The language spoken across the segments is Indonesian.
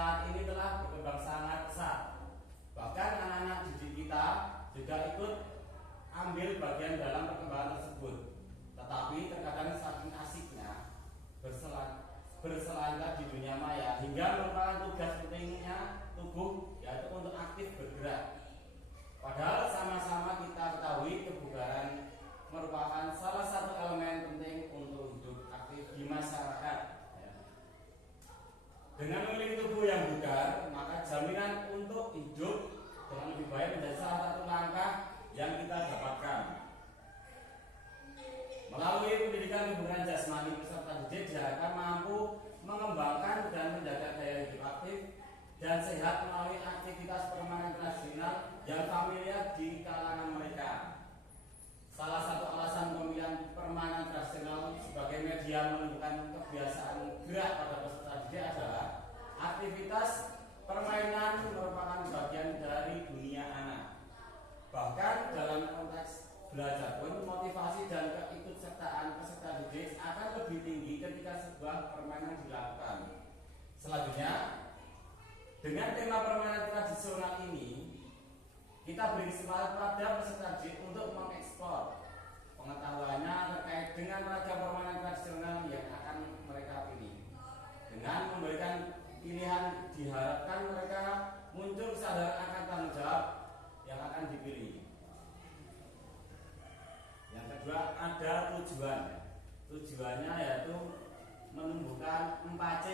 saat ini telah berkembang sangat pesat. Bahkan anak-anak didik kita juga ikut ambil bagian dalam perkembangan tersebut. Tetapi terkadang saking asiknya berselancar di dunia maya hingga merupakan tugas pentingnya tubuh, yaitu untuk aktif bergerak. Padahal sama-sama kita ketahui kebugaran merupakan salah satu elemen penting untuk hidup aktif di masyarakat. Dengan memiliki tubuh yang bugar, maka jaminan untuk hidup dengan lebih baik menjadi salah satu langkah yang kita dapatkan. Melalui pendidikan kebugaran jasmani, peserta didik diharapkan mampu mengembangkan dan menjaga daya hidup aktif dan sehat melalui aktivitas permainan tradisional yang familiar di kalangan mereka. Salah satu alasan pemilihan permainan tradisional sebagai media menunjukkan kebiasaan gerak pada peserta didik adalah aktivitas permainan merupakan bagian dari dunia anak. Bahkan dalam konteks belajar pun motivasi dan keikutsertaan peserta didik akan lebih tinggi ketika sebuah permainan dilakukan. Selanjutnya, dengan tema permainan tradisional ini, kita beri kesempatan pada peserta didik untuk mengeksplor pengetahuannya terkait dengan ragam permainan tradisional yang akan mereka pilih. Dengan memberikan pilihan, diharapkan mereka muncul kesadaran akan tanggung jawab yang akan dipilih. Yang kedua, ada tujuan. Tujuannya yaitu menumbuhkan 4C.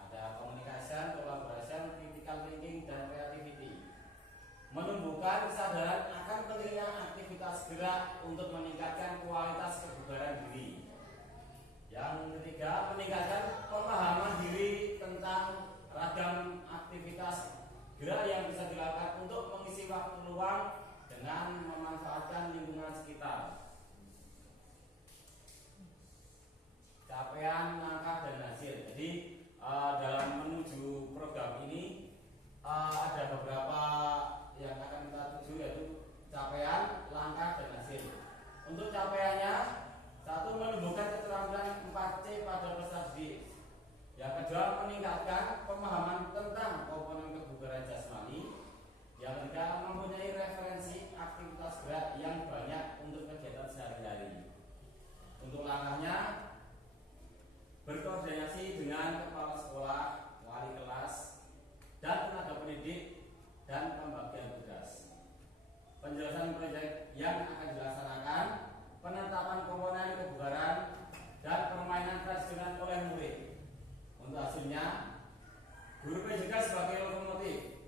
Ada communication, collaboration, critical thinking, dan creativity. Menumbuhkan kesadaran akan pentingnya aktivitas gerak untuk meningkatkan kualitas kebugaran diri. Yang ketiga, meningkatkan pemahaman diri tentang ragam aktivitas gerak yang bisa dilakukan untuk mengisi waktu luang dengan memanfaatkan lingkungan sekitar. Capaian, langkah, dan hasil. Jadi dalam menuju program ini ada beberapa yang akan kita tuju, yaitu capaian, langkah, dan hasil. Untuk capaiannya, satu, menumbuhkan keterampilan 4C pada peserta didik. Yang kedua, meningkatkan pemahaman tentang komponen kebugaran jasmani. Yang ketiga, mempunyai referensi aktivitas gerak yang banyak untuk kegiatan sehari-hari. Untuk langkahnya, berkoordinasi dengan kepala sekolah, wali kelas, dan tenaga pendidik, dan pembagian tugas. Penjelasan proyek yang akan dilaksanakan, penetapan komponen kebugaran dan permainan tradisional oleh murid. Untuk hasilnya, guru PJK sebagai lokomotif,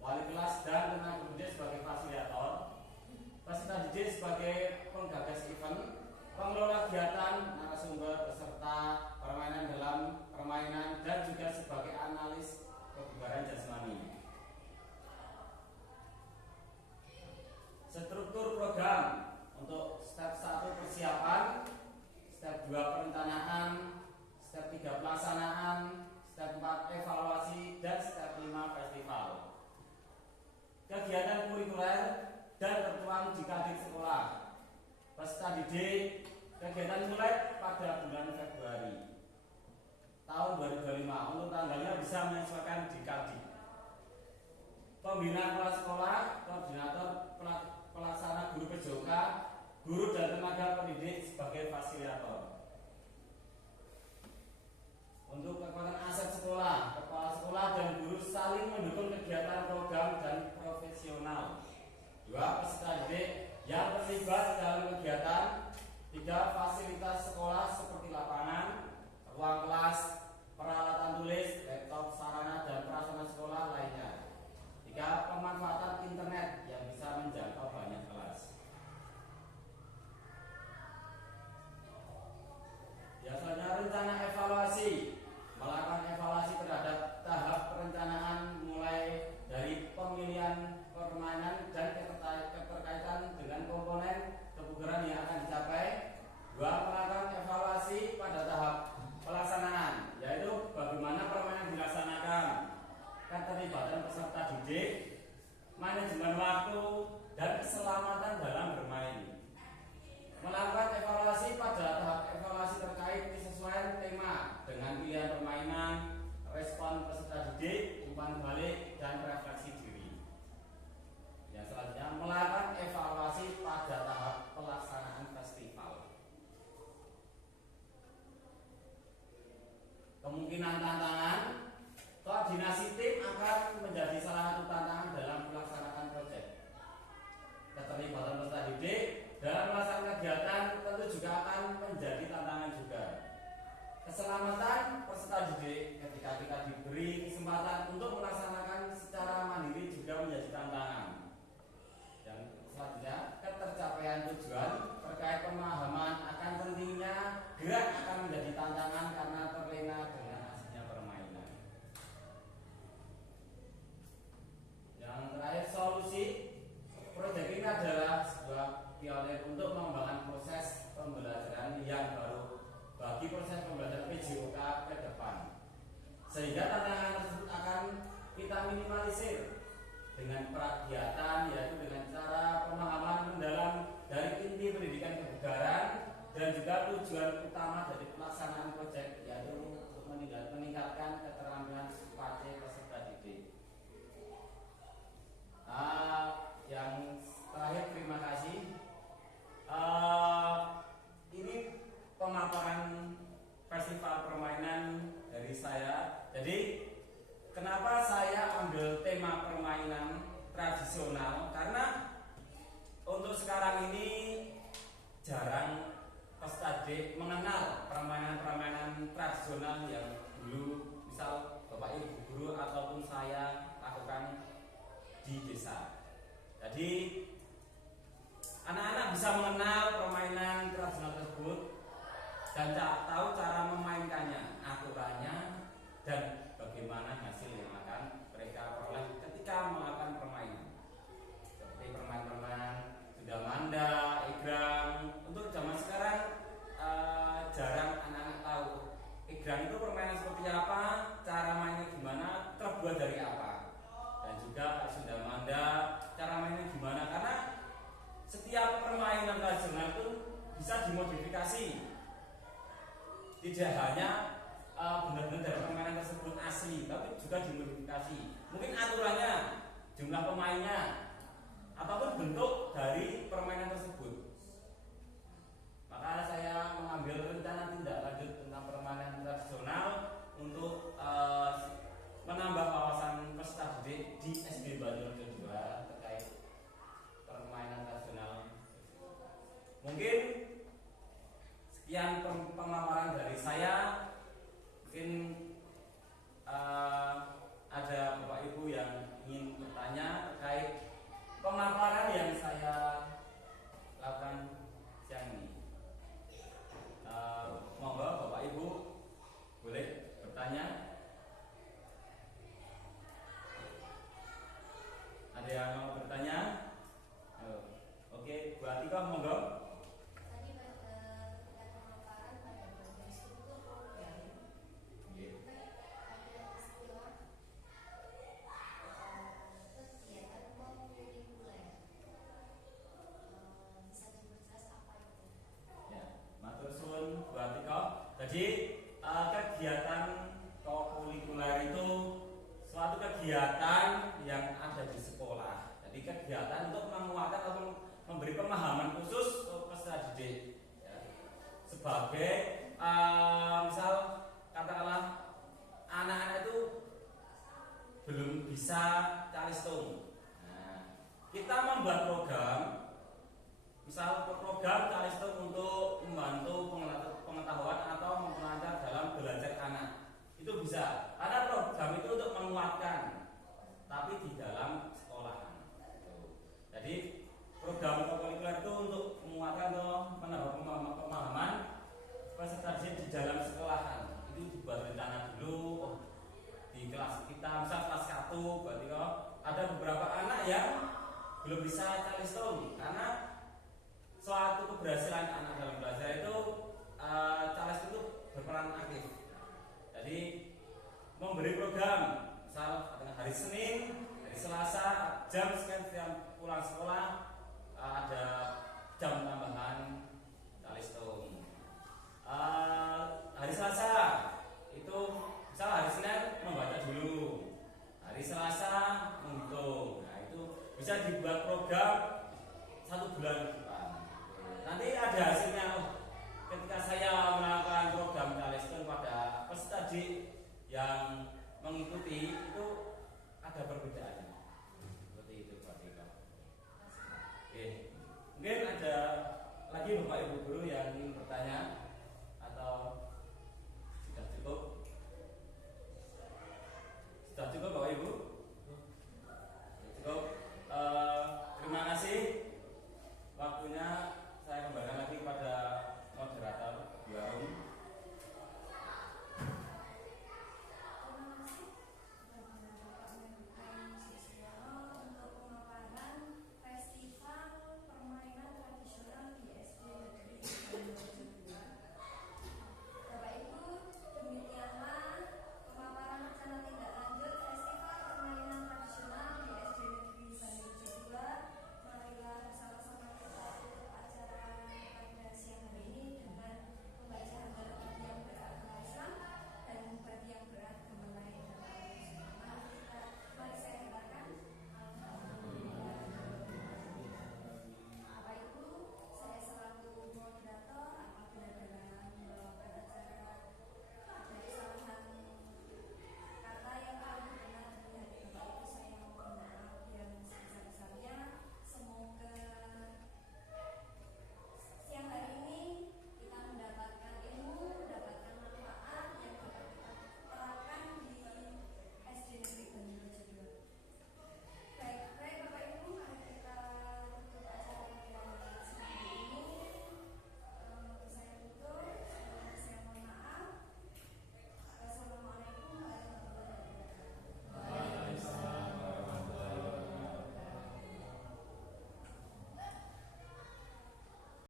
wali kelas dan tenaga pendidik sebagai fasilitator, peserta didik sebagai penggagas event, pengelola kegiatan, narasumber, peserta permainan dalam permainan, dan juga sebagai analis kebugaran jasmani. Struktur program untuk step 1 persiapan, step 2 perencanaan, step 3 pelaksanaan, step 4 evaluasi, dan step 5 festival. Kegiatan kurikuler dan tertuang di Kadin sekolah. Peserta didik, kegiatan mulai pada bulan Februari tahun 2025. Untuk tanggalnya bisa menyesuaikan di Kadin. Pembinaan kepala sekolah, koordinator pelaksana guru PJK, guru dan tenaga pendidik sebagai fasilitator. Untuk kekuatan aset sekolah, kepala sekolah dan guru saling mendukung kegiatan program dan profesional. 2. Peserta didik yang terlibat dalam kegiatan. 3. Fasilitas sekolah keselamatan peserta didik ketika kita diberi kesempatan untuk melaksanakan secara mandiri juga menjadi tantangan. Dan selanjutnya, ketercapaian tujuan terkait pemahaman akan pentingnya gerak akan menjadi tantangan karena terlena dengan asiknya permainan. Yang terakhir, solusi. Proyek ini adalah sebuah pionir untuk mengembangkan proses pembelajaran yang baru bagi proses pembelajaran PJOK ke depan, sehingga tantangan tersebut akan kita minimalisir dengan kegiatan, yaitu dengan cara pemahaman mendalam dari inti pendidikan kebugaran dan juga tujuan utama dari pelaksanaan proyek, yaitu untuk meningkatkan keterampilan SPACE peserta didik. Yang terakhir, terima kasih. Ini pemaparan festival permainan dari saya. Jadi kenapa saya ambil tema permainan tradisional? Karena untuk sekarang ini jarang peserta didik mengenal permainan-permainan tradisional yang dulu misal Bapak Ibu guru ataupun saya lakukan di desa. Jadi anak-anak bisa mengenal permainan tradisional tersebut dan tahu cara memainkannya, aturannya, dan bagaimana hasil yang akan mereka peroleh ketika melakukan permainan. Seperti permainan-permainan sudah manda, egrang. Untuk zaman sekarang jarang anak-anak tahu egrang itu permainan seperti apa, cara mainnya gimana, terbuat dari apa. Dan juga sudah manda, cara mainnya gimana, karena setiap permainan tradisional itu bisa dimodifikasi. Tidak hanya benar-benar dari permainan tersebut asli, tapi juga dimodifikasi. Mungkin aturannya, jumlah pemainnya, ataupun bentuk dari permainan tersebut. Maka saya mengambil rencana tindak lanjut tentang permainan tradisional untuk menambah wawasan peserta didik di SD Bantul kedua terkait permainan tradisional. Mungkin sekian pemaparan dari saya. Mungkin ada Bapak Ibu yang ingin bertanya terkait pemaparan yang saya lakukan siang ini. Monggo Bapak Ibu boleh bertanya. Ada yang mau bertanya? Oke, Bu Atika, monggo. Tadi pemaparan pada bagian struktur program. Ada istilah kegiatan kurikuler. Bisa dijelaskan apa itu? Ya, matur suwun Bu Atika. Jadi kegiatan kurikuler itu suatu kegiatan yang ada di sekolah. Jadi kegiatan untuk menguatkan atau memberi pemahaman khusus untuk peserta didik. Ya. Sebagai misal katakanlah anak-anak itu belum bisa calistung. Nah, kita membuat program, misal program calistung untuk membantu pengetahuan atau memperlancar dalam belajar anak. Itu bisa, karena program itu untuk menguatkan, tapi di dalam sekolahan. Jadi program kurikuler itu untuk menguatkan atau menambah pemahaman peserta didik di dalam sekolahan. Itu dibuat rencana dulu. Di kelas kita, misal kelas 1, berarti ada beberapa anak yang belum bisa calistung, karena suatu keberhasilan anak dalam belajar itu calistung itu berperan aktif. Jadi memberi program, misal hari Senin, hari Selasa, jam sekian pulang sekolah ada jam tambahan calistung.